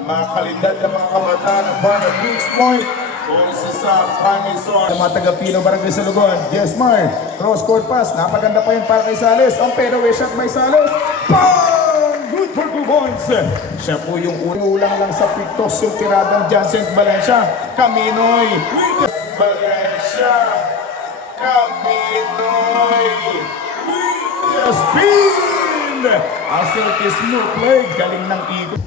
Ang mga kalidad ng mga kabataan ng Barangay Brooks Point. Kung isa sa primary source. Ang mga taga-Pino Barangay Salugon. Jesmar, cross-court pass. Napaganda pa yun para kay Sales. Ang fadeaway shot by Sales. Bang! Good for 2 points. Siya po yung ulang lang sa pitos yung tiradang Jansen Valencia. Caminoy. Valencia. Caminoy. Spin! Asset smooth play. Galing ng ikot.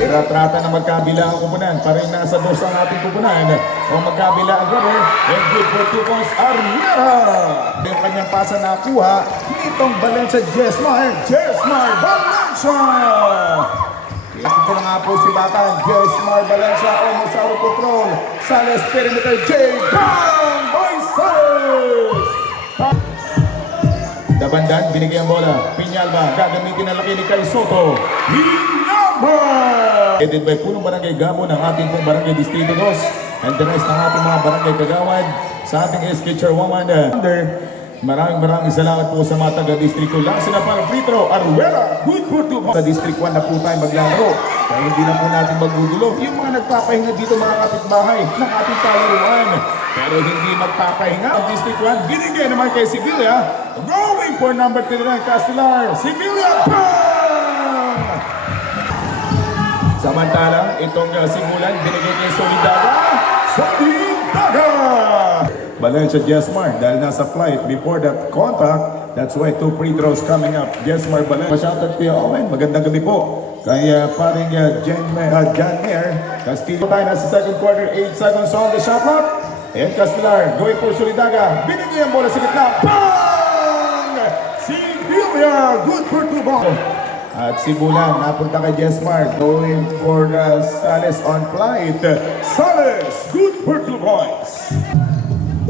Trata na magkabila ang kupunan. Parang nasa dos ang ating kupunan. O magkabila ang rubber. And good for 2 points. Armera! Yung kanyang pasa nakuha. Nitong Valencia Jesmar. Jesmar Valencia! Ito po na nga po si Batang. Jesmar Valencia. Almost out of control. Sales perimeter. J. Bang! By Sales! Dabandan, binigyan bola. Pinyalba, gagamitin ang laki ni Kay Soto. Pinyalba! Headed by Punong Barangay Gamo ng ating pong Barangay Distrito 2. And the rest ng ating mga Barangay Kagawad sa ating SK Chairwoman. Maraming salamat po sa mga taga-distrito. Lasa na para free throw. Arruela, good for 2 points. Sa District 1 na po tayo maglaro. Kaya hindi na po natin maggugulo. Yung mga nagpapahinga dito mga kapitbahay ng ating kalaruan. Pero hindi magpapahinga ang District 1. Binigay naman kay Sevilla. Going for number 39, Castellar. Sevilla, bang! Samantalang itong simulan, binigay kay Solidaga. Solidaga! Valencia Jesmar, dahil nasa flight before that contact, that's why 2 free throws coming up. Jesmar Valencia. Shoutout Kuya Owen, magandang gabi po. Kaya paring John Mayer. Castillo tayo nasa second quarter, 8 seconds on the shot clock. And Castellar, going for Solidaga. Binigyan ang bola sa gitna. Bang! Si Villa, good for 2 balls. At si Bulan, napunta kay Jesmar. Going for Sales on flight. Sales, good for 2 points.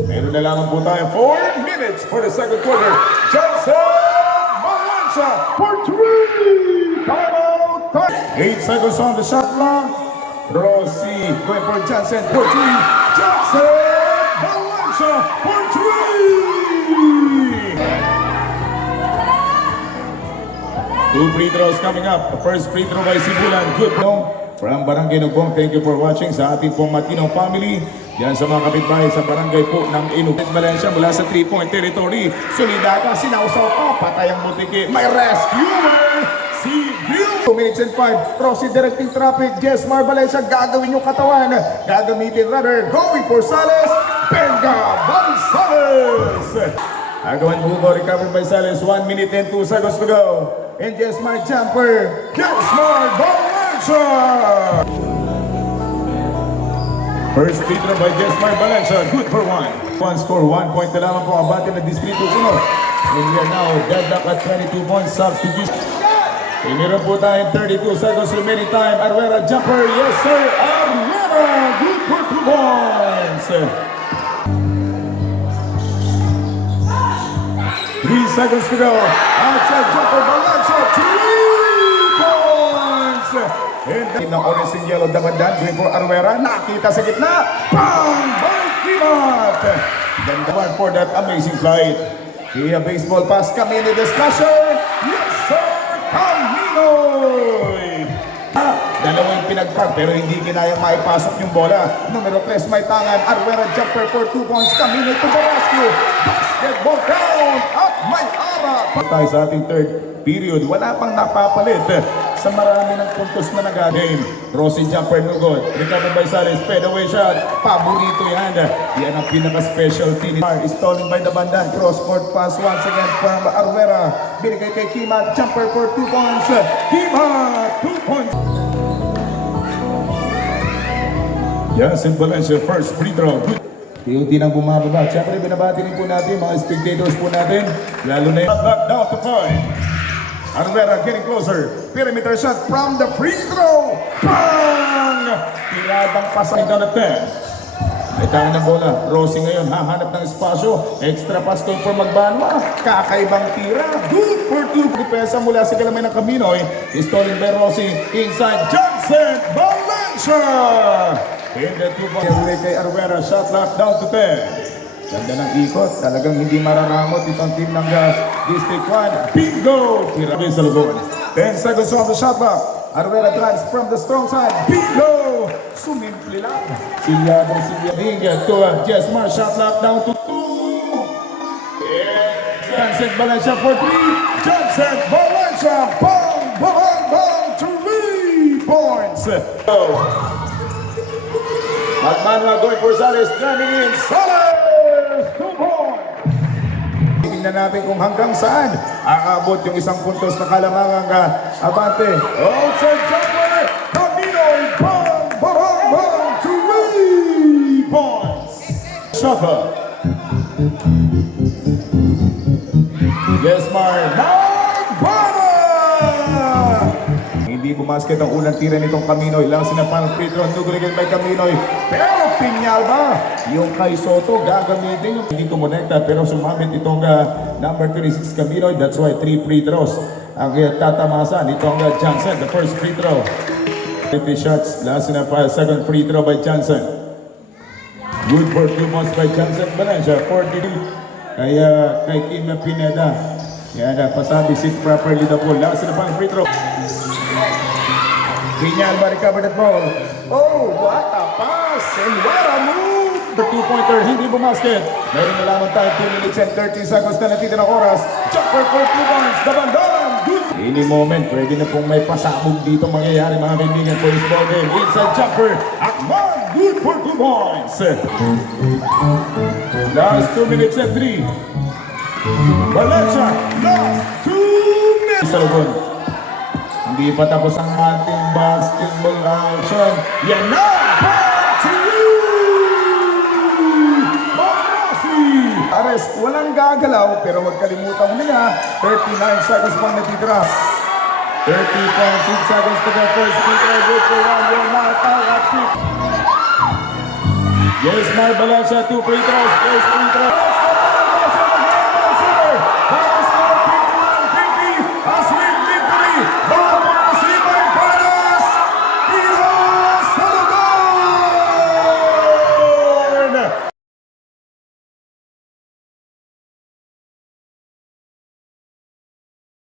Meron na lang po tayo 4 minutes for the second quarter. Johnson Valencia for 3. Time out. 8 seconds on the shot clock. Rossi going for Johnson for 3. Johnson Valencia for 3. 2 free throws coming up. First free throw by Sibulan. Good from Barangay Nugbong. Thank you for watching sa ating pong Matino family. Yan sa mga kapitbahay sa barangay po ng Inubit Valencia mula sa 3-point territory. Solidaga, sinausaw pa, patay ang butiki. May rescuer! Si Bill! 2 minutes and 5. Rossi directing traffic. Jesmar Valencia, gagawin yung katawan. Gagamitin rudder. Going for Sales. Benga by Sales! Agawan buko, recovered by Sales. 1 minute and 2 seconds to go. And Jesmar jumper. Jesmar Valencia! First free throw by Jesmar Valencia, good for 1. One score, 1 point na lamang po ang bati ng Distrito 1. And we are now deadlock at 22 points substitution. Meron po tayong 32 seconds remaining time. Arruela jumper, yes sir, Arruela, good for 2 points. 3 seconds to go. Outside jumper, Valencia, 3 points. And team ng orange and yellow Dabandan, going for Arruela, nakita sa gitna. Bang! Balkimat! Ganda one for that amazing flight. Kaya baseball pass, Camino Descasher. Yes sir, Caminoy! Dalawang pinagpag pero hindi kinayang maipasok yung bola. Numero 3 may tangan, Arruela jumper for 2 points. Camino to the rescue. Basketball count at may ara. Tayo sa ating third period, wala pang napapalit sa marami ng puntos na nag-game. Rossi jumper no good. Recovered by Sales, fadeaway shot. Paborito yan. Yan ang pinaka-specialty ni Stolen by the Bandan. Cross-court pass once again from Arruela. Binigay kay Kima, jumper for 2 points. Kima, 2 points. Jansen Valencia, first free throw. Tiyuti nang bumababa. Siyempre, binabati rin po natin mga spectators po natin. Lalo na yung back down to 5. Arruela getting closer. Perimeter shot from the free throw. Bang! Tiradang pasay down at 10. May tangan ng bola. Rossi ngayon hahanap ng espasyo. Extra pass to for Magbanwa. Kakaibang tira. Good for 2. Depensa mula sa kalamay ng Caminoy. Stolen by Rossi. Inside Johnson Valencia. In the 2 ball. Kay Arruela. Shot lock down to 10. Ganda ng ikot. Talagang hindi mararamot itong team ng District 1. Bingo! Tira sa lugon. 10 seconds on the shot clock. Aruela drives from the strong side. Bingo! Sumimple lang. Silya to Jesmar. Shot lock down to 2. Johnson Valencia for 3. Johnson Valencia. Bang, bang, bang. 3 points. Magmanuel going for Salas. Driving in. Salas. 2 points. Tingnan natin kung hanggang saan aabot yung isang puntos na kalamangang abante. Outside jumper, Caminoy, bang, bang, bang, 3 points. Shuffle. Jesmar, Nagbana! Hindi bumasket ang unang tira nitong Caminoy. Lang sinapang free throw, nuguligin by Caminoy. Pero Pinyalba, yung kay Soto gagamitin yung hindi kumonekta pero sumamit itong number 36 Caminoy. That's why 3 free throws ang tatamasan itong Johnson. The first free throw. 50 shots. Last na pa second free throw by Johnson. Good for 2 points by Johnson Valencia. 42 kay Kim Pineda. Yan na pasabi sit properly the ball. Last na pa free throw. Pinyalba recovered the ball. Oh, what a pass! And what a move! The 2-pointer, hindi bumasket. Meron na lamang tayo 2 minutes and 30 seconds na natitira ng oras. Jumper for 2 points. Dabandan! Good! Any moment, pwede na pong may pasabog dito mangyayari mga kaibigan for this ball game. Inside jumper. Akman! Good for 2 points. Last 2 minutes and 3. Valencia, last 2 minutes. Salubon. Hindi pa tapos ang ating basketball action. Yan na! Back to you! Marasi! Ares, walang gagalaw pero huwag kalimutan mo na 39 seconds pang natitira. 30.6 seconds to the first free throw. Good for 1. You're not out at 6. Yes, Mar Valencia, 2 free throws. First free throw.